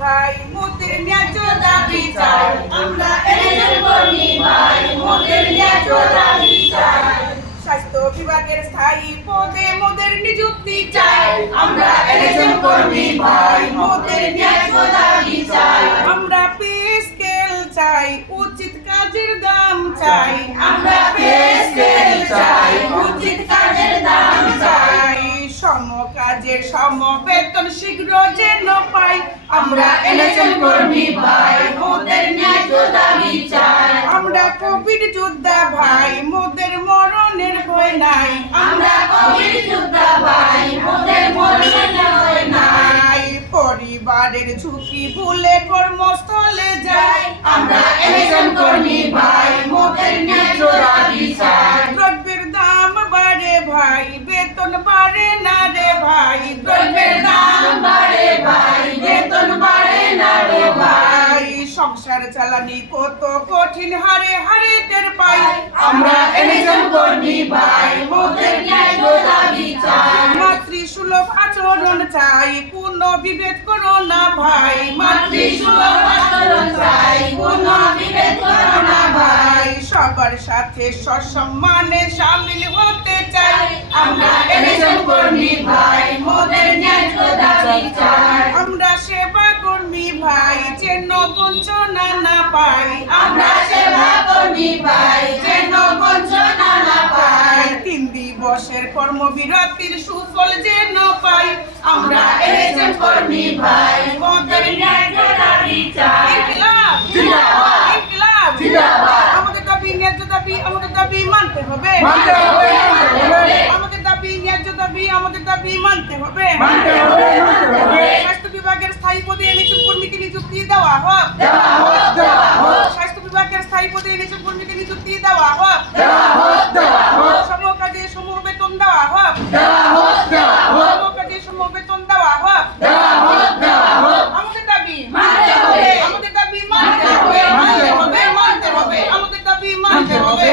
ভাই মোদের ন্যায্য দাবি চাই আমরা এনএসএম কর্মী ভাই মোদের ন্যায্য দাবি চাই স্বাস্থ্য বিভাগের স্থায়ী পদে মোদের নিযুক্তি চাই আমরা এনএসএম কর্মী ভাই মোদের ন্যায্য দাবি চাই আমরা পে স্কেল চাই উচিত কাজের দাম চাই আমরা পে স্কেল চাই উচিত কাজের দাম চাই সম কাজের সম বেতন শীঘ্র যেন পাই আমরা এনএসএম কর্মী ভাই মোদের ন্যায্য দাবি চাই আমরা কোভিড যোদ্ধা ভাই মোদের মরণের ভয় নাই আমরা কোভিড যোদ্ধা ভাই মোদের মরণের ভয় নাই পরিবারের ঝুঁকি ভুলে কর্মস্থলে যাই আমরা এনএসএম কর্মী ভাই মোদের ন্যায্য দাবি চাই দ্রব্যের দাম বাড়ে ভাই বেতন বাড়ে না রে ভাই দ্রব্যের দাম বাড়ে ভাই বেতন বাড়ে না রে ভাই সংসার চালানি কত কঠিন হারে হারে টের পাই আমরা এনএসএম কর্মী ভাই মোদের ন্যায্য দাবি চাই মাতৃসুলভ আচরণ চাই পূর্ণ বিভেদ করো না ভাই মাতৃসুলভ আচরণ চাই পূর্ণ বিভেদ করো না ভাই সবার সাথে সসম্মানে শামিল হতে চাই আমরা এনএসএম কর্মী ভাই মোদের ন্যায্য দাবি চাই আমরা সেবা কর্মী ভাই যেন বঞ্চনা না পাই আমরা সেবা কর্মী ভাই যেন বঞ্চনা না পাই 3 দিবসের কর্মবিরতির সুফল যেন পাই আমরা এনএসএম কর্মী ভাই মোদের ন্যায্য দাবি চাই ইনকিলাব জিন্দাবাদ ইনকিলাব জিন্দাবাদ আমাদের দাবি ন্যায্য দাবি আমাদের দাবি মানতে হবে মানতে হবে মানতে হবে আমাদের দাবি ন্যায্য দাবি আমাদের দাবি মানতে হবে মানতে হবে মানতে হবে স্বাস্থ্য বিভাগের স্থায়ী পদে এনএসএম কর্মীকে নিযুক্তি দেওয়া হোক দেওয়া হোক দেওয়া হোক স্বাস্থ্য বিভাগের স্থায়ী পদে এনএসএম কর্মীকে নিযুক্তি দেওয়া হোক দেওয়া হোক দেওয়া হোক সম কাজে সম বেতন দেওয়া হোক দেওয়া হোক দেওয়া হোক সম কাজে সম বেতন দেওয়া হোক দেওয়া হোক দেওয়া হোক আমাদের দাবি মানতে হবে আমাদের দাবি মানতে হবে মানতে হবে মানতে হবে আমাদের দাবি মানতে হবে